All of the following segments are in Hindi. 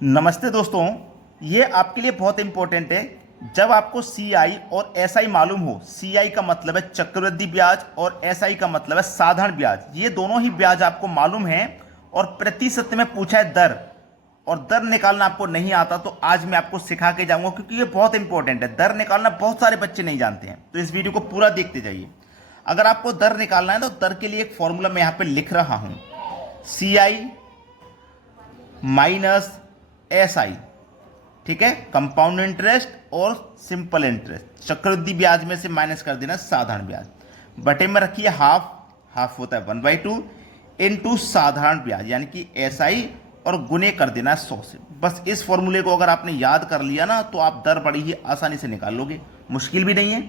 नमस्ते दोस्तों। ये आपके लिए बहुत इंपॉर्टेंट है। जब आपको सी आई और एस आई मालूम हो, सी आई का मतलब है चक्रवृद्धि ब्याज और एस आई का मतलब है साधारण ब्याज। ये दोनों ही ब्याज आपको मालूम है और प्रतिशत में पूछा है दर, और दर निकालना आपको नहीं आता तो आज मैं आपको सिखा के जाऊंगा, क्योंकि ये बहुत इंपॉर्टेंट है। दर निकालना बहुत सारे बच्चे नहीं जानते हैं, तो इस वीडियो को पूरा देखते जाइए। अगर आपको दर निकालना है तो दर के लिए एक फॉर्मूला मैं यहाँ पे लिख रहा हूँ, सी आई माइनस एस आई। ठीक है, कंपाउंड इंटरेस्ट और सिंपल इंटरेस्ट, चक्रवृद्धि ब्याज में से माइनस कर देना साधारण ब्याज, बटे में रखिए हाफ, हाफ होता है 1/2 इनटू साधारण ब्याज यानी कि एस आई, और गुने कर देना 100 से। बस इस फॉर्मूले को अगर आपने याद कर लिया ना तो आप दर बड़ी ही आसानी से निकाल लोगे। मुश्किल भी नहीं है।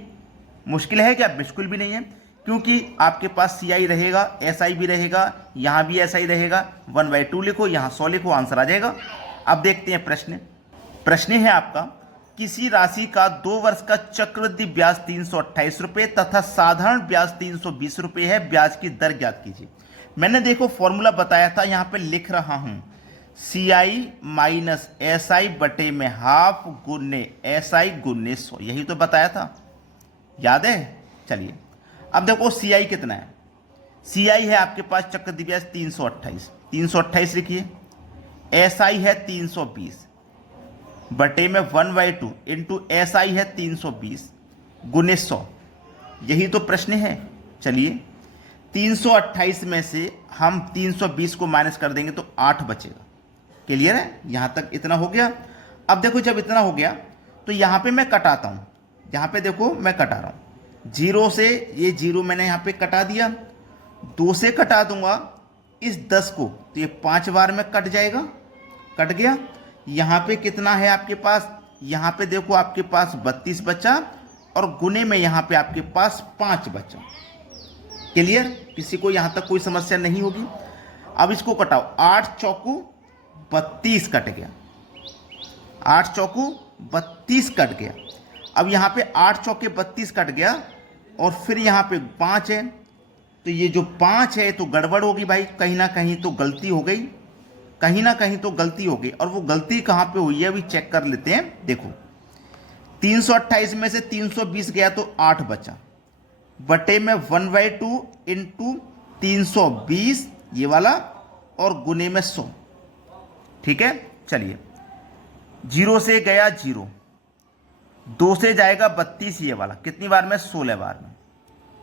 मुश्किल है क्या? बिल्कुल भी नहीं है, क्योंकि आपके पास सी आई रहेगा, एस आई भी रहेगा, यहाँ भी एस आई रहेगा। 1/2 लिखो, यहाँ 100 लिखो, आंसर आ जाएगा। अब देखते हैं प्रश्न। प्रश्न है आपका, किसी राशि का 2 वर्ष का चक्रवृद्धि ब्याज 328 रुपये तथा साधारण ब्याज 320 रुपये है, ब्याज की दर ज्ञात कीजिए। मैंने देखो फॉर्मूला बताया था, यहाँ पे लिख रहा हूं, सी आई माइनस एस आई बटे में हाफ गुने एस आई गुने 100, यही तो बताया था, याद है? चलिए अब देखो सी आई कितना है। सी आई है आपके पास चक्रवृद्धि ब्याज 328 लिखिए, एस आई है 320 बटे में 1/2 इंटू एस आई है 320 गुने 100, यही तो प्रश्न है। चलिए 328 में से हम 320 को माइनस कर देंगे तो 8 बचेगा। क्लियर है? यहां तक इतना हो गया। अब देखो जब इतना हो गया तो यहां पे मैं कटाता हूं। यहां पे देखो मैं कटा रहा हूं, 0 से ये 0 मैंने यहां पे कटा दिया, 2 से कटा दूंगा इस 10 को तो ये 5 बार में कट जाएगा, कट गया। यहाँ पे कितना है आपके पास? यहाँ पे देखो आपके पास 32 बचा और गुने में यहाँ पे आपके पास 5 बचा। क्लियर? किसी को यहाँ तक कोई समस्या नहीं होगी। अब इसको कटाओ, 8 चौकू 32 कट गया, 8 चौकू 32 कट गया। अब यहाँ पे 8 चौके 32 कट गया और फिर यहाँ पे 5 है, तो ये जो 5 है तो गड़बड़ होगी भाई, कहीं ना कहीं तो गलती हो गई, कहीं ना कहीं तो गलती हो गई। और वो गलती कहाँ पे हुई है अभी चेक कर लेते हैं। देखो 328 में से 320 गया तो 8 बचा, बटे में 1/2 इंटू 320 ये वाला और गुने में 100। ठीक है, चलिए 0 से गया 0, 2 से जाएगा 32 ये वाला, कितनी बार में? 16 बार में।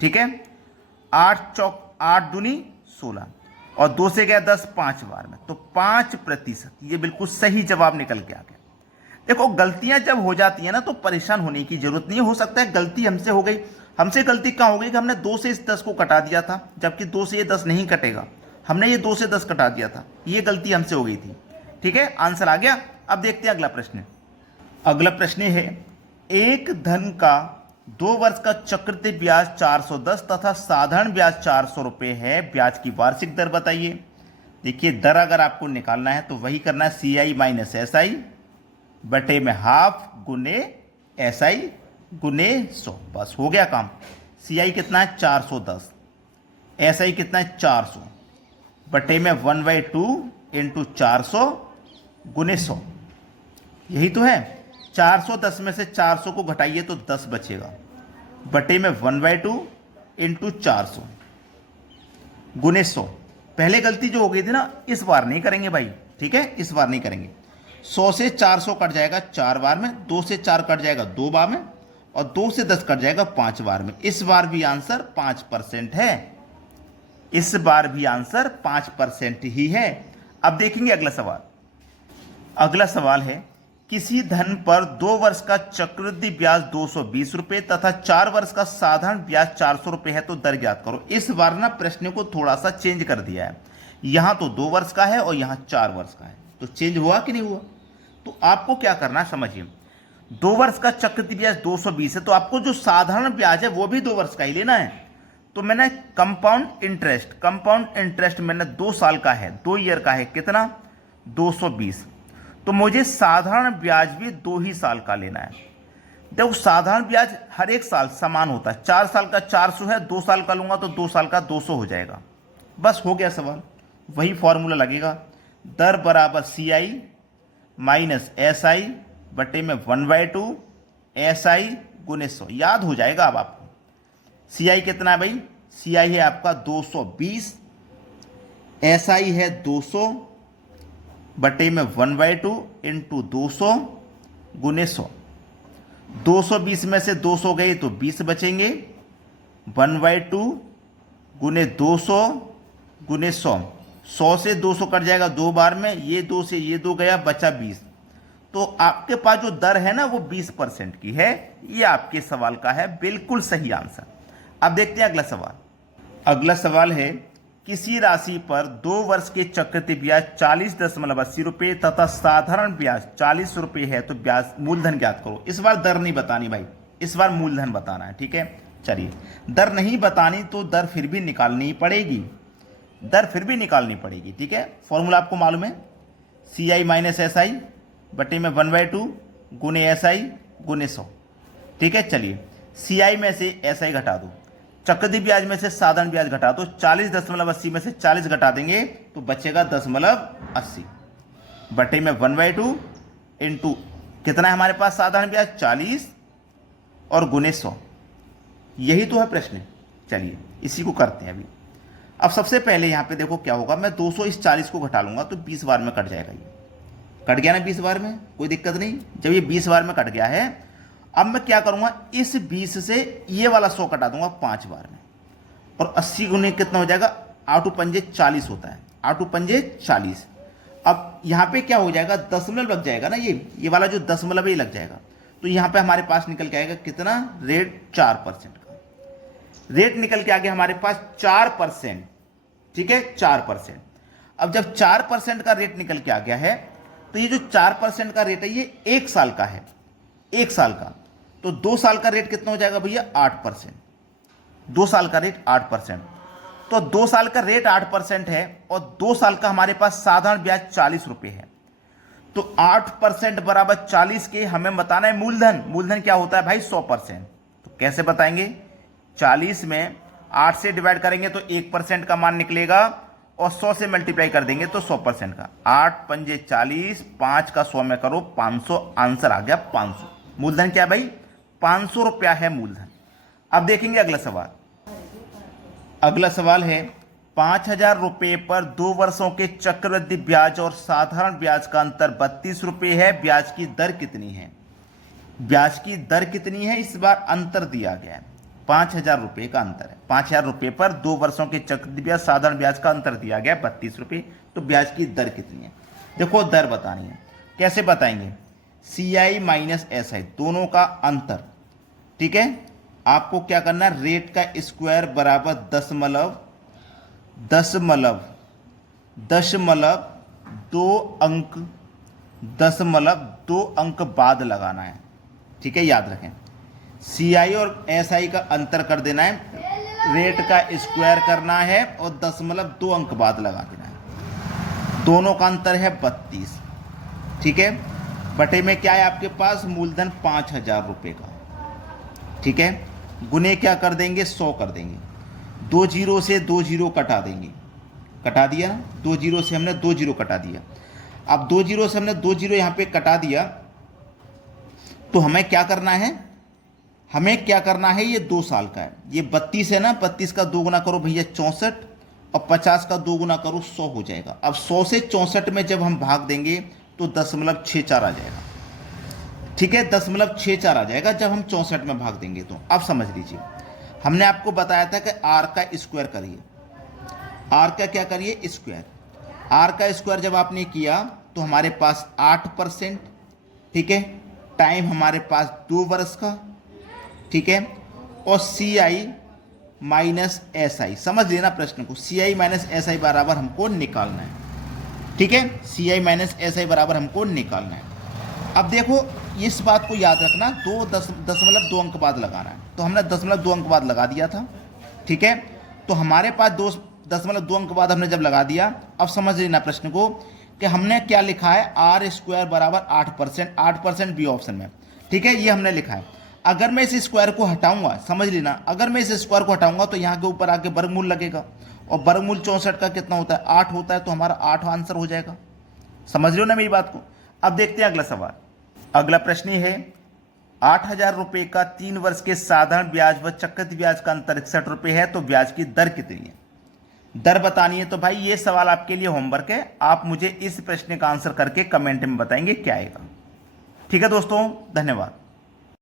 ठीक है, 8 चौक 8 दूनी 16 और 2 से गया 10, 5 बार में, तो 5%। ये बिल्कुल सही जवाब निकल के आ गया। देखो गलतियां जब हो जाती हैं ना तो परेशान होने की जरूरत नहीं। हो सकता है गलती हमसे हो गई। हमसे गलती कहाँ हो गई कि हमने 2 से इस 10 को कटा दिया था, जबकि 2 से ये 10 नहीं कटेगा, हमने ये 2 से 10 कटा दिया था, ये गलती हमसे हो गई थी। ठीक है, आंसर आ गया। अब देखते हैं अगला प्रश्न। अगला प्रश्न है, एक धन का 2 वर्ष का चक्रवृद्धि ब्याज 410 तथा साधारण ब्याज 400 रुपये है, ब्याज की वार्षिक दर बताइए। देखिए दर अगर आपको निकालना है तो वही करना है, सी आई माइनस एस आई बटे में हाफ गुने एस आई गुने 100, बस हो गया काम। सी आई कितना है? 410, एस आई कितना है? 400 बटे में 1/2 इंटू 400 गुने 100, यही तो है। 410 में से 400 को घटाइए तो 10 बचेगा, बटे में 1/2 इंटू 400 गुने 100। पहले गलती जो हो गई थी ना, इस बार नहीं करेंगे भाई। ठीक है, इस बार नहीं करेंगे। 100 से 400 कट जाएगा 4 बार में, 2 से 4 कट जाएगा 2 बार में, और 2 से 10 कट जाएगा 5 बार में। इस बार भी आंसर 5% है, इस बार भी आंसर 5% ही है। अब देखेंगे अगला सवाल। अगला सवाल है, किसी धन पर 2 वर्ष का चक्रवृद्धि ब्याज 220 रुपये तथा 4 वर्ष का साधारण ब्याज 400 रुपये है, तो दर ज्ञात करो। इस बार ना प्रश्न को थोड़ा सा चेंज कर दिया है, यहां तो 2 वर्ष का है और यहां 4 वर्ष का है, तो चेंज हुआ कि नहीं हुआ? तो आपको क्या करना है समझिए, 2 वर्ष का चक्रवृद्धि ब्याज 220 है, तो आपको जो साधारण ब्याज है वो भी 2 वर्ष का ही लेना है। तो मैंने कंपाउंड इंटरेस्ट मैंने 2 साल का है, 2 ईयर का है, कितना? 220। तो मुझे साधारण ब्याज भी 2 ही साल का लेना है। देखो साधारण ब्याज हर एक साल समान होता है, 4 साल का 400 है, 2 साल का लूंगा तो 2 साल का 200 हो जाएगा। बस हो गया सवाल, वही फॉर्मूला लगेगा, दर बराबर सी आई माइनस एस आई बटे में 1/2 एस आई गुने 100, याद हो जाएगा अब आपको। सी आई कितना है भाई, सी आई है आपका 220, एस आई है 200 बटे में 1/2 इंटू 200 गुने 100। 220 में से 200 गए तो 20 बचेंगे, 1/2 गुने 200 गुने 100। 100 से 200 कट जाएगा 2 बार में, ये 2 से ये 2 गया, बचा 20। तो आपके पास जो दर है ना वो 20% की है। ये आपके सवाल का है बिल्कुल सही आंसर। अब देखते हैं अगला सवाल। अगला सवाल है, किसी राशि पर 2 वर्ष के चक्रवृद्धि ब्याज 40.80 रुपये तथा साधारण ब्याज 40 रुपये है तो ब्याज मूलधन ज्ञात करो। इस बार दर नहीं बतानी भाई, इस बार मूलधन बताना है, ठीक है। चलिए, दर नहीं बतानी तो दर फिर भी निकालनी पड़ेगी, दर फिर भी निकालनी पड़ेगी, ठीक है। फॉर्मूला आपको मालूम है, सी आई माइनस एस आई बटे में 1/2 गुने एस आई गुने 100, ठीक है। चलिए, सी आई में से एस आई घटा दो, चक्रवृद्धि ब्याज में से साधारण ब्याज घटा दो, 40.80 में से 40 घटा देंगे तो बचेगा 10.80 बटे में 1/2 इंटू कितना है हमारे पास साधारण ब्याज 40 और गुने 100। यही तो है प्रश्न। चलिए इसी को करते हैं अभी। अब सबसे पहले यहाँ पे देखो क्या होगा, मैं 200 इस 40 को घटा लूंगा तो 20 बार में कट जाएगा। ये कट गया ना 20 बार में, कोई दिक्कत नहीं। जब ये 20 बार में कट गया है, अब मैं क्या करूंगा, इस 20 से ये वाला 100 कटा दूंगा 5 बार में, और 80 गुने कितना हो जाएगा, 8 पंजे 40 होता है, 8 पंजे 40। अब यहाँ पे क्या हो जाएगा, दशमलव लग जाएगा ना, ये वाला जो दशमलव है ये लग जाएगा। तो यहाँ पे हमारे पास निकल के आएगा कितना, रेट 4% का रेट निकल के आ गया हमारे पास 4%, ठीक है 4%। अब जब 4% का रेट निकल के आ गया है तो ये जो 4% का रेट है ये 1 साल का है, 1 साल का। तो 2 साल का रेट कितना हो जाएगा भैया, 8%। 2 साल का रेट 8%। तो 2 साल का रेट 8% है और 2 साल का हमारे पास साधारण ब्याज 40 रुपये है। तो 8% बराबर 40 के हमें बताना है मूलधन। मूलधन क्या होता है भाई, 100%। तो कैसे बताएंगे, 40 में 8 से डिवाइड करेंगे तो 1% का मान निकलेगा और 100 से मल्टीप्लाई कर देंगे तो 100% का। 8 पंजे 40, 5 का 100 में करो 500, आंसर आ गया 500। मूलधन क्या भाई, 500 रुपया है मूलधन। अब देखेंगे अगला सवाल। अगला सवाल है, 5000 रुपये पर 2 वर्षों के चक्रवृद्धि ब्याज और साधारण ब्याज का अंतर 32 रुपये है, ब्याज की दर कितनी है। ब्याज की दर कितनी है, इस बार अंतर दिया गया है, 5000 रुपये का अंतर है। 5000 रुपये पर 2 वर्षों के चक्रवृद्धि ब्याज साधारण ब्याज का अंतर दिया गया 32 रुपये, तो ब्याज की दर कितनी है। देखो दर बतानी है, कैसे बताएंगे, सी आई माइनस एस आई दोनों का अंतर, ठीक है। आपको क्या करना है, रेट का स्क्वायर बराबर दशमलव 2 अंक बाद लगाना है, ठीक है, याद रखें। सी आई और एस आई का अंतर कर देना है, रेट का स्क्वायर करना है और 2 अंक बाद लगा देना है। दोनों का अंतर है 32, ठीक है। बटे में क्या है आपके पास, मूलधन 5000 रुपये का, ठीक है। गुने क्या कर देंगे, 100 कर देंगे। 2 जीरो से 2 जीरो कटा देंगे, कटा दिया। 2 जीरो से हमने 2 जीरो कटा दिया। अब 2 जीरो से हमने 2 जीरो यहाँ पे कटा दिया, तो हमें क्या करना है, हमें क्या करना है, ये 2 साल का है। ये 32 है ना, 32 का 2 गुना करो भैया 64, और 50 का 2 गुना करो 100 हो जाएगा। अब 100 से 64 में जब हम भाग देंगे तो 0.64 आ जाएगा, ठीक है, 0.64 आ जाएगा जब हम 64 में भाग देंगे तो। अब समझ लीजिए, हमने आपको बताया था कि आर का स्क्वायर करिए, आर का क्या करिए, स्क्वायर। आर का स्क्वायर जब आपने किया तो हमारे पास 8%, ठीक है, टाइम हमारे पास 2 वर्ष का, ठीक है, और सी आई माइनस एस आई, समझ लेना प्रश्न को, सी आई माइनस एस आई बराबर हमको निकालना है, ठीक है, सी आई माइनस एस आई बराबर हमको निकालना है। अब देखो इस बात को याद रखना, 2 अंक बाद लगाना है, तो हमने 2 अंक बाद लगा दिया था, ठीक है। तो हमारे पास 2 अंक बाद हमने जब लगा दिया, अब समझ लेना प्रश्न को कि हमने क्या लिखा है, आर स्क्वायर बराबर 8%, 8% बी ऑप्शन में, ठीक है, ये हमने लिखा है। अगर मैं इस स्क्वायर को हटाऊंगा, समझ लेना, अगर मैं इस स्क्वायर को हटाऊंगा तो यहाँ के ऊपर आके वर्गमूल लगेगा, और वर्गमूल 64 का कितना होता है, 8 होता है, तो हमारा 8 आंसर हो जाएगा। समझ लो ना मेरी बात को। अब देखते हैं अगला सवाल। अगला प्रश्न है 8,000 रुपए का 3 वर्ष के साधारण ब्याज व चक्रवृद्धि ब्याज का अंतर 61 रुपए है, तो ब्याज की दर कितनी है? दर बतानी है। तो भाई ये सवाल आपके लिए होमवर्क है, आप मुझे इस प्रश्न का आंसर करके कमेंट में बताएंगे क्या आएगा। ठीक है दोस्तों, धन्यवाद।